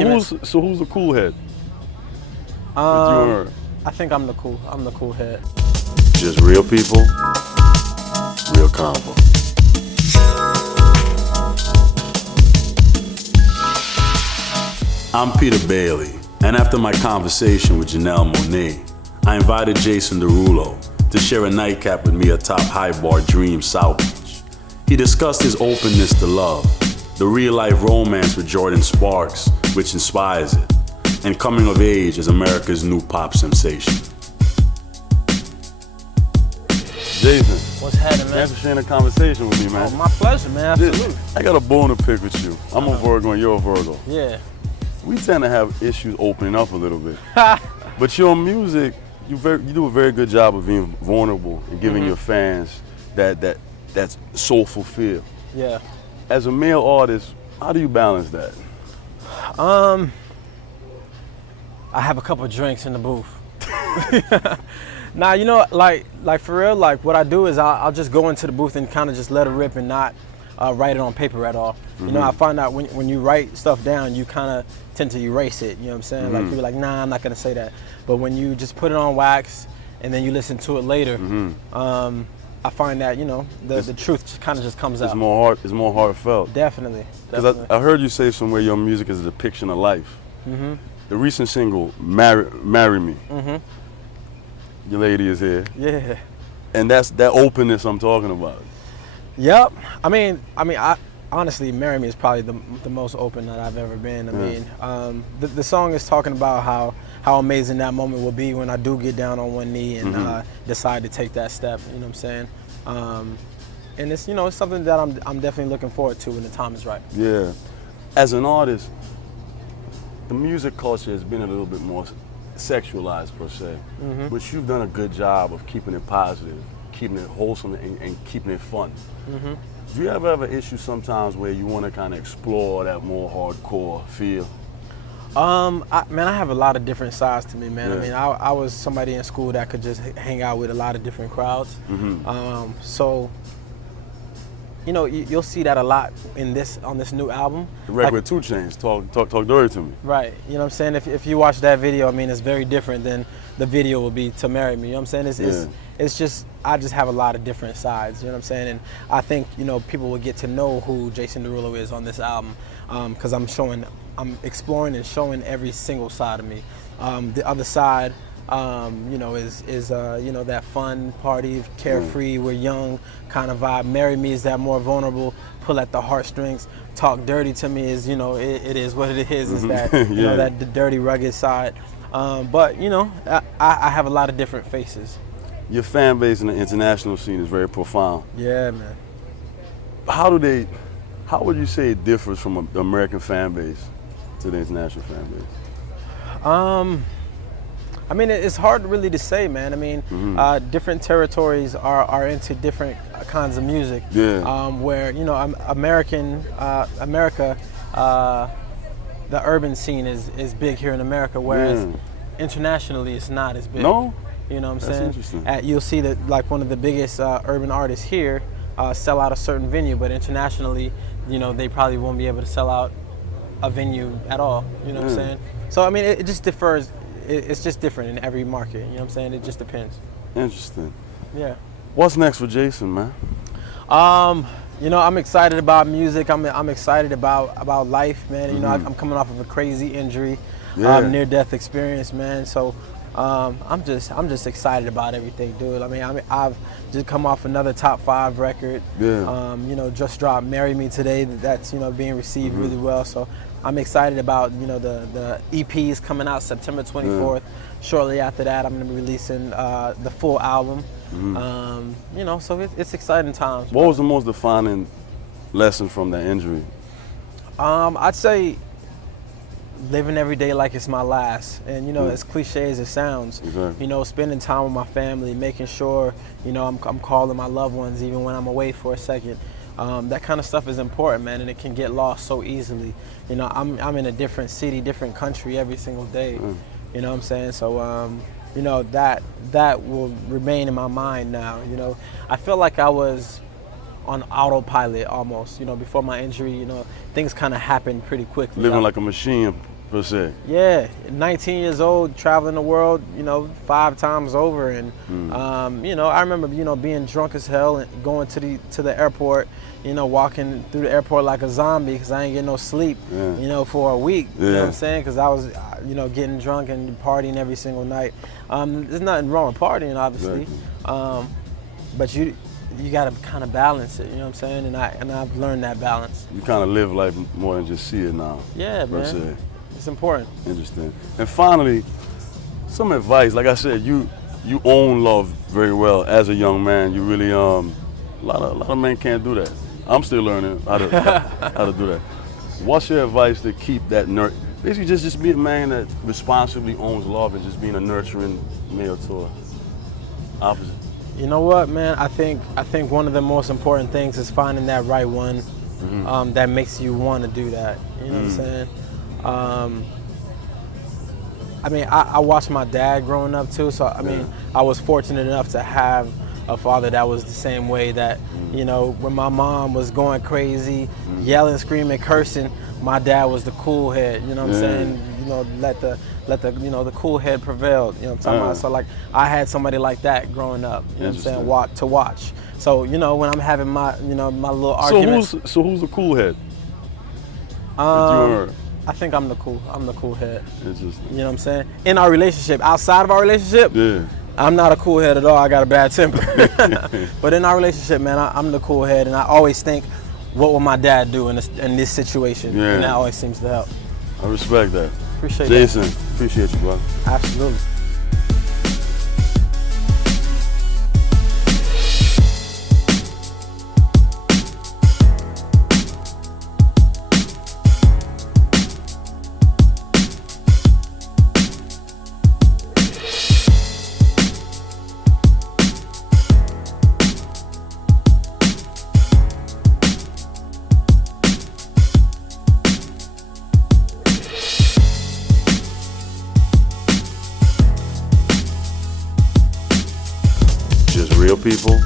who's the cool head? I think I'm the cool head. Just real people, real convo. I'm Peter Bailey, and after my conversation with Janelle Monáe, I invited Jason Derulo to share a nightcap with me atop Highbar Dream South Beach. He discussed his openness to love, the real-life romance with Jordin Sparks, which inspires it, and coming of age as America's new pop sensation. Jason, what's happening, man? Thanks for sharing a conversation with me, man. Oh, my pleasure, man. Absolutely. I got a bone to pick with you. I'm a Virgo and you're a Virgo. Yeah. We tend to have issues opening up a little bit. But your music, you do a very good job of being vulnerable and giving your fans that soulful feel. Yeah. As a male artist, how do you balance that? I have a couple of drinks in the booth. Nah, you know, like for real, like what I do is I'll just go into the booth and kind of just let it rip and not write it on paper at all. You know, I find out when you write stuff down, you kind of tend to erase it. You know what I'm saying? Like you're like, nah, I'm not gonna say that. But when you just put it on wax and then you listen to it later, I find that, you know, the truth kind of just comes out. It's more heartfelt. Definitely. Because I heard you say somewhere your music is a depiction of life. The recent single, Marry Me. Your lady is here. Yeah. And that's that openness I'm talking about. Yep. I mean, I honestly, Marry Me is probably the most open that I've ever been. I mean, the song is talking about how amazing that moment will be when I do get down on one knee and decide to take that step. You know what I'm saying? And it's, you know, it's something that I'm definitely looking forward to when the time is right. Yeah. As an artist, the music culture has been a little bit more sexualized per se, but you've done a good job of keeping it positive, keeping it wholesome, and keeping it fun. Do you ever have an issue sometimes where you want to kind of explore that more hardcore feel? Man, I have a lot of different sides to me, man. Yeah. I mean, I was somebody in school that could just hang out with a lot of different crowds. So, you know, you'll see that a lot on this new album. The record with 2 Chainz, talk dirty to me. Right. You know what I'm saying? If you watch that video, I mean, it's very different than the video will be to Marry Me. You know what I'm saying? It's just, I just have a lot of different sides. You know what I'm saying? And I think, you know, people will get to know who Jason Derulo is on this album because I'm exploring and showing every single side of me. The other side, you know, is you know, that fun party, carefree, we're young kind of vibe. Marry Me is that more vulnerable, pull at the heartstrings. Talk dirty to me is, you know, it is what it is. Is that you know, that the dirty, rugged side. But you know, I have a lot of different faces. Your fan base in the international scene is very profound. Yeah, man. How would you say it differs from the American fan base to the international fan base? I mean, it's hard really to say, man. I mean, different territories are into different kinds of music. Yeah. Where, you know, America, the urban scene is big here in America, whereas internationally it's not as big. No? You know what I'm saying? That's interesting. You'll see that like one of the biggest urban artists here sell out a certain venue, but internationally, you know, they probably won't be able to sell out a venue at all. You know what I'm saying? So I mean, it just differs. It's just different in every market. You know what I'm saying? It just depends. Interesting. Yeah. What's next for Jason, man? You know, I'm excited about music. I'm excited about life, man. You know, I'm coming off of a crazy injury, near-death experience, man. So I'm just excited about everything, dude. I mean, I've just come off another top 5 record. Yeah. You know, just dropped "Marry Me" today. That's, you know, being received really well. So I'm excited about, you know, the EPs coming out September 24th. Shortly after that, I'm going to be releasing the full album. You know, so it's exciting times. What was the most defining lesson from that injury? I'd say living every day like it's my last. And, you know, as cliche as it sounds, you know, spending time with my family, making sure, you know, I'm calling my loved ones even when I'm away for a second. That kind of stuff is important, man, and it can get lost so easily. You know, I'm in a different city, different country every single day. You know what I'm saying? So, you know, that will remain in my mind now. You know, I feel like I was on autopilot almost. You know, before my injury, you know, things kind of happened pretty quickly. Living like a machine per se. Yeah, 19 years old, traveling the world, 5 times over, and I remember, being drunk as hell and going to the airport, walking through the airport like a zombie because I ain't getting no sleep, for a week. You know what I'm saying? Because I was, getting drunk and partying every single night. There's nothing wrong with partying, obviously, but you got to kind of balance it. You know what I'm saying? And I've learned that balance. You kind of live life more than just see it now. Yeah, per man. se. It's important. Interesting. And finally, some advice. Like I said, you own love very well as a young man. You really a lot of men can't do that. I'm still learning how to do that. What's your advice to keep that basically just be a man that responsibly owns love and just being a nurturing male to opposite? You know what, man? I think one of the most important things is finding that right one that makes you want to do that. You know what I'm saying? I watched my dad growing up too, so I was fortunate enough to have a father that was the same way. That when my mom was going crazy, yelling, screaming, cursing, my dad was the cool head. You know what I'm saying? Let the cool head prevail. You know what I'm talking about? So like I had somebody like that growing up. You know what I'm saying? To watch. So when I'm having my my little arguments. So who's the cool head? I think I'm the cool head. Interesting. You know what I'm saying? In our relationship, outside of our relationship, I'm not a cool head at all. I got a bad temper. But in our relationship, man, I'm the cool head, and I always think, what would my dad do in this situation? Yeah. And that always seems to help. I respect that. Appreciate Jason, that. appreciate you, bro. Absolutely. Just real people